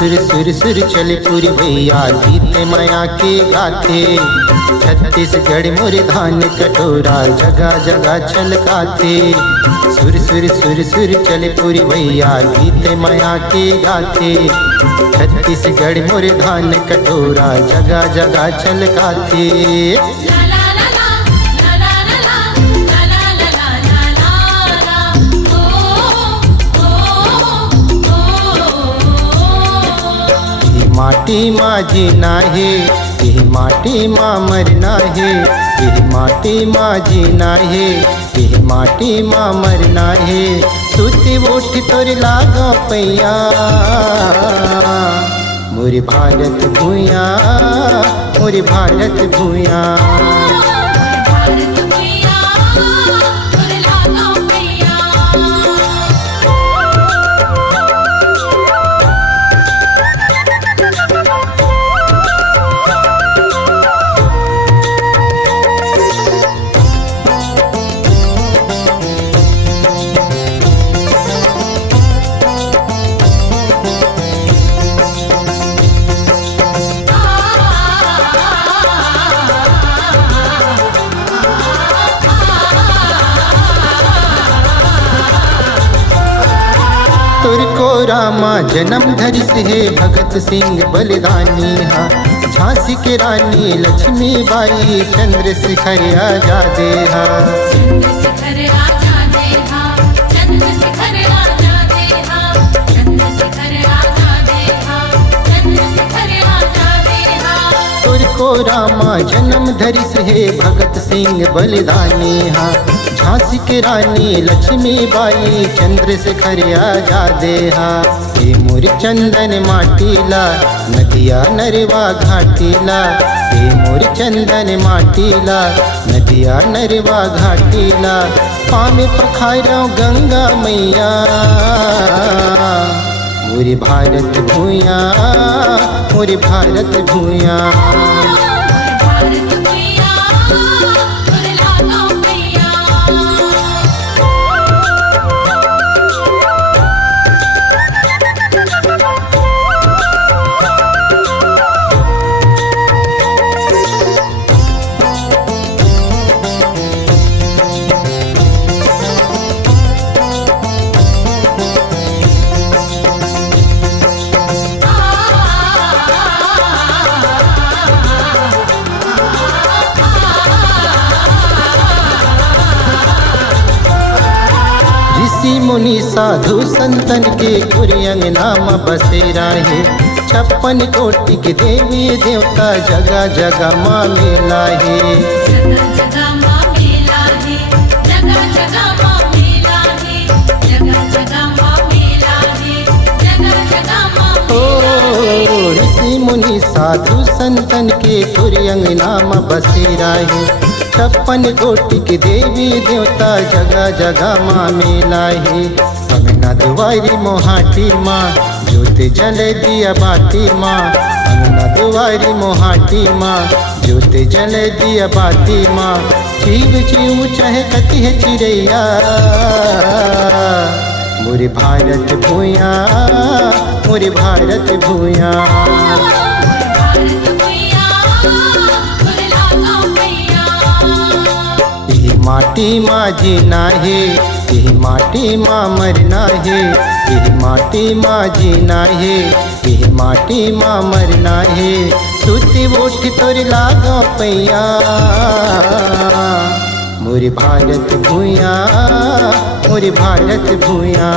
सुर सुर सुर चले पूरी भैया गीत माया के गाते। छत्तीसगढ़ मोर धान कटोरा जगह जगह छलकाते। सुर सुर सुर सुर चले पूरी भैया गीत माया के गाते। छत्तीसगढ़ मोर धान कटोरा जगह जगह छलकाते। माटी माँ जीना है यही माटी माँ मरना है। यही माटी माँ जीना है यही माटी माँ मरना है। सुती उठ तोर लागा पैया मोर भारत भूया मोर भारत भूया। तोर को रामा जन्म धरि से भगत सिंह बलिदानी हा। झांसी के रानी लक्ष्मी बाई चंद्रशेखर आजादे हा। तोर को रामा जन्म धरि से भगत सिंह बलिदानी हा। झांसी के रानी लक्ष्मी बाई चंद्रशेखर आजादे हा। हे मोर चंदन माटीला नदिया नरवा घाटीला। हे मोर चंदन माटीला नदिया नरवा घाटीला। पामे पखारो गंगा मैया मोर भारत भूया मोर भारत भूया। ऋषि मुनि साधु संतन के कुरियंग नाम बसेरा है। 56 कोटि के देवी देवता जगह जगह माँ मेला है। ऋषि मुनि साधु संतन के कुरियंग नाम बसेरा है। 56 कोटि के देवी देवता जगह जगह माँ मेला है। अंगना दुआरी मोहाटी माँ ज्योति जल दिया बाती माँ। अंगना दुआरी मोहाटी माँ ज्योति जल दिया बाती माँ। चीव चीव चाहे कति है चिड़ैया मोर भारत भूया मोर भारत भूया। माटी माँ जीना है यही माटी माँ मरना है। यही माटी माँ जीना है यही माटी माँ मरना है। सुती उठ तोर लागा पैया मोर भारत भूया मोर भारत भूया।